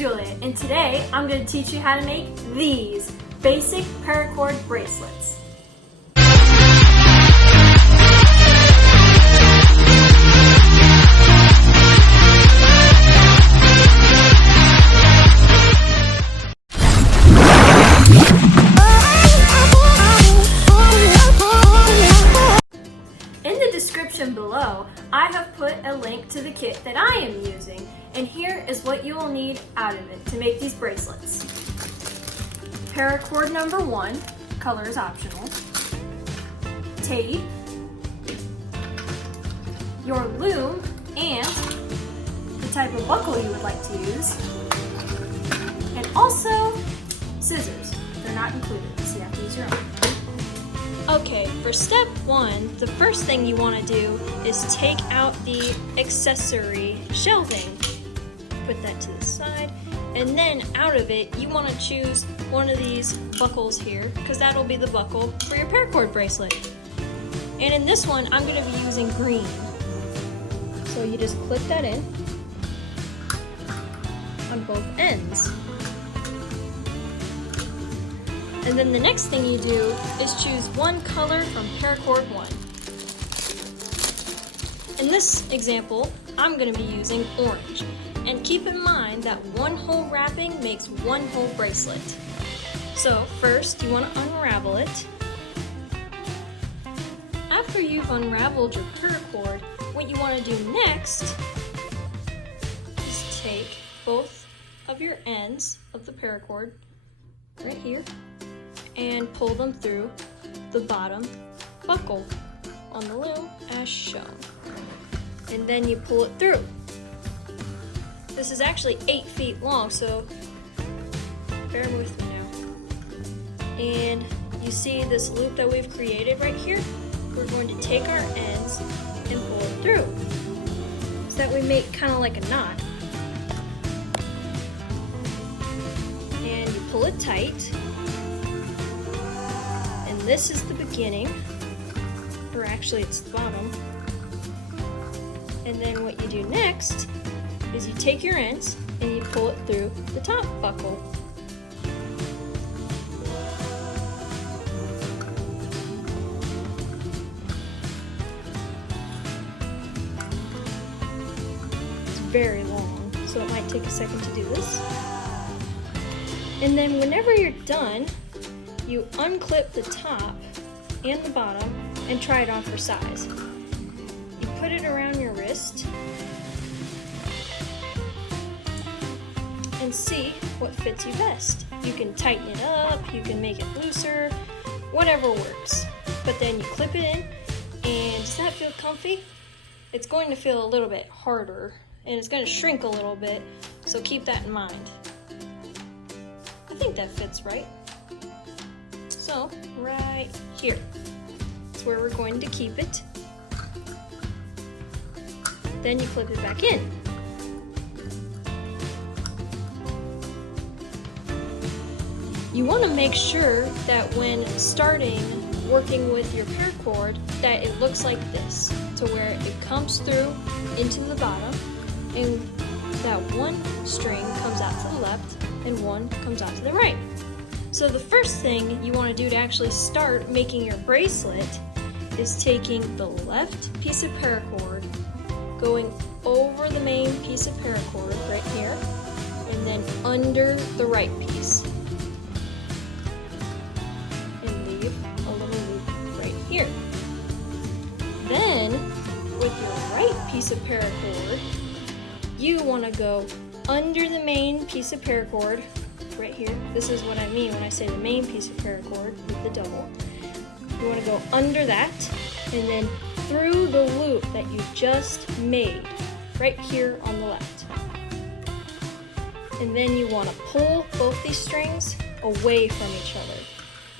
Julia, and today I'm going to teach you how to make these basic paracord bracelets. In the description below, I have put a link to the kit that I am using, and here is what you will need out of it to make these bracelets. Paracord number 1, color is optional, tape, your loom, and the type of buckle you would like to use, and also scissors. They're not included, so you have to use your own. Okay, for step 1, the first thing you want to do is take out the accessory shelving. Put that to the side, and then out of it, you want to choose one of these buckles here, because that'll be the buckle for your paracord bracelet. And in this one, I'm going to be using green. So you just clip that in on both ends. And then the next thing you do is choose one color from Paracord 1. In this example, I'm going to be using orange. And keep in mind that one hole wrapping makes one whole bracelet. So first you want to unravel it. After you've unraveled your paracord, what you want to do next is take both of your ends of the paracord right here and pull them through the bottom buckle on the loom as shown. And then you pull it through. This is actually 8 feet long, so bear with me now. And you see this loop that we've created right here? We're going to take our ends and pull it through so that we make kind of like a knot. And you pull it tight. And this is the beginning, or actually it's the bottom. And then what you do next is you take your ends and you pull it through the top buckle. It's very long, so it might take a second to do this. And then whenever you're done, you unclip the top and the bottom and try it on for size. You put it around your wrist and see what fits you best. You can tighten it up, you can make it looser, whatever works. But then you clip it in, and does that feel comfy? It's going to feel a little bit harder, and it's going to shrink a little bit, so keep that in mind. I think that fits right. So, right here is where we're going to keep it. Then you clip it back in. You want to make sure that when starting working with your paracord that it looks like this, to where it comes through into the bottom and that one string comes out to the left and one comes out to the right. So the first thing you want to do to actually start making your bracelet is taking the left piece of paracord, going over the main piece of paracord right here, and then under the right piece. Here. Then, with your right piece of paracord, you want to go under the main piece of paracord, right here. This is what I mean when I say the main piece of paracord with the double. You want to go under that, and then through the loop that you just made, right here on the left. And then you want to pull both these strings away from each other,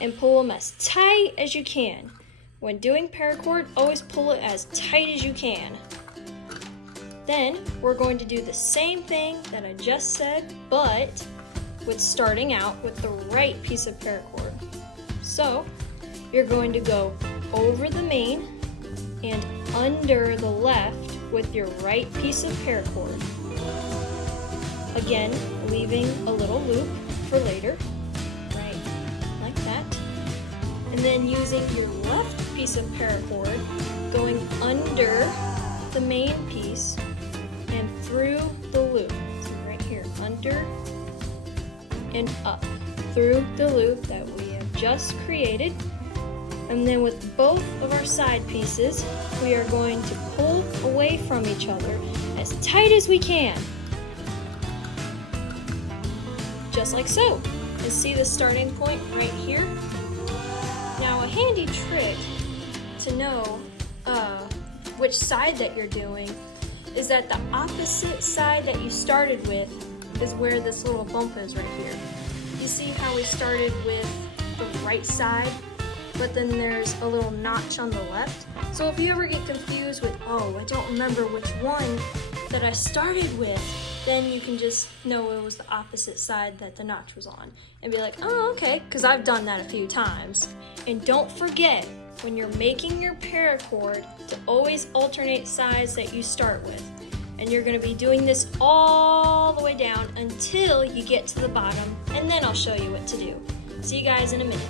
and pull them as tight as you can. When doing paracord, always pull it as tight as you can. Then we're going to do the same thing that I just said, but with starting out with the right piece of paracord. So you're going to go over the main and under the left with your right piece of paracord. again, leaving a little loop for later, right like that. And then using your left piece of paracord, going under the main piece and through the loop. So right here, under and up through the loop that we have just created. And then with both of our side pieces, we are going to pull away from each other as tight as we can. Just like so. And see the starting point right here? Now a handy trick to know which side that you're doing is that the opposite side that you started with is where this little bump is right here. You see how we started with the right side, but then there's a little notch on the left? So if you ever get confused with, oh, I don't remember which one that I started with, then you can just know it was the opposite side that the notch was on and be like, oh, okay, because I've done that a few times. And don't forget, when you're making your paracord, to always alternate sides that you start with. And you're going to be doing this all the way down until you get to the bottom, and then I'll show you what to do. See you guys in a minute.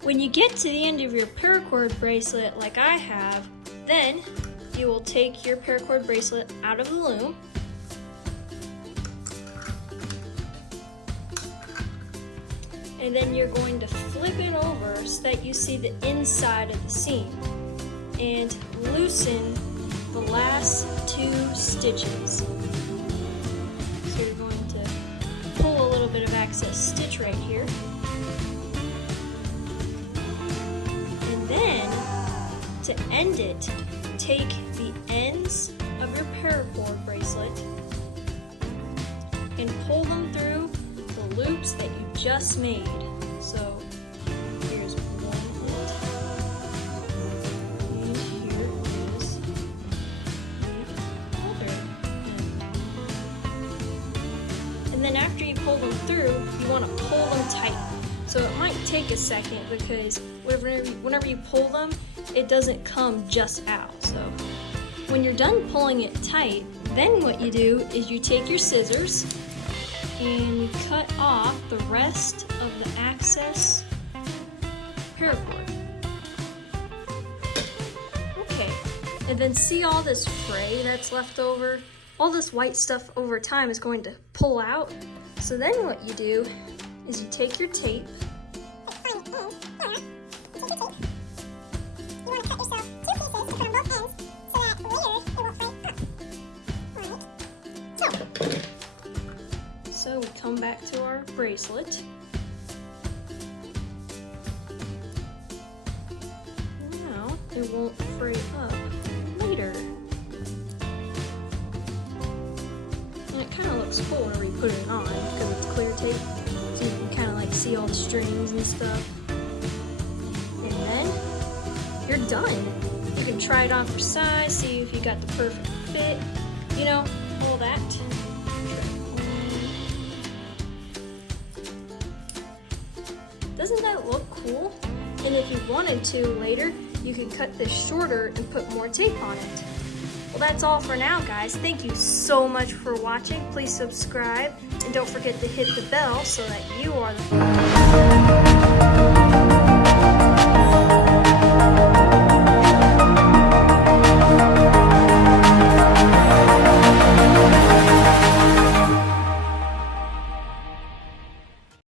When you get to the end of your paracord bracelet like I have, then you will take your paracord bracelet out of the loom and then you're going to flip it over so that you see the inside of the seam and loosen the last 2 stitches. So you're going to pull a little bit of excess stitch right here. Then, to end it, take the ends of your paracord bracelet and pull them through the loops that you just made. So, here's one end, and here is the other end. And then after you pull them through, you want to pull them tight. So it might take a second because whenever you pull them, it doesn't come just out. So when you're done pulling it tight, then what you do is you take your scissors and you cut off the rest of the excess paracord. Okay, and then see all this fray that's left over? All this white stuff over time is going to pull out. So then what you do is you take your tape. So we come back to our bracelet. Now it won't fray up later. And it kind of looks cool whenever you put it on because it's clear tape. So you can kind of like see all the strings and stuff. And then you're done. You can try it on for size, see if you got the perfect fit, you know, all that. Doesn't that look cool? And if you wanted to later, you can cut this shorter and put more tape on it. Well, that's all for now, guys. Thank you so much for watching. Please subscribe and don't forget to hit the bell so that you are the first.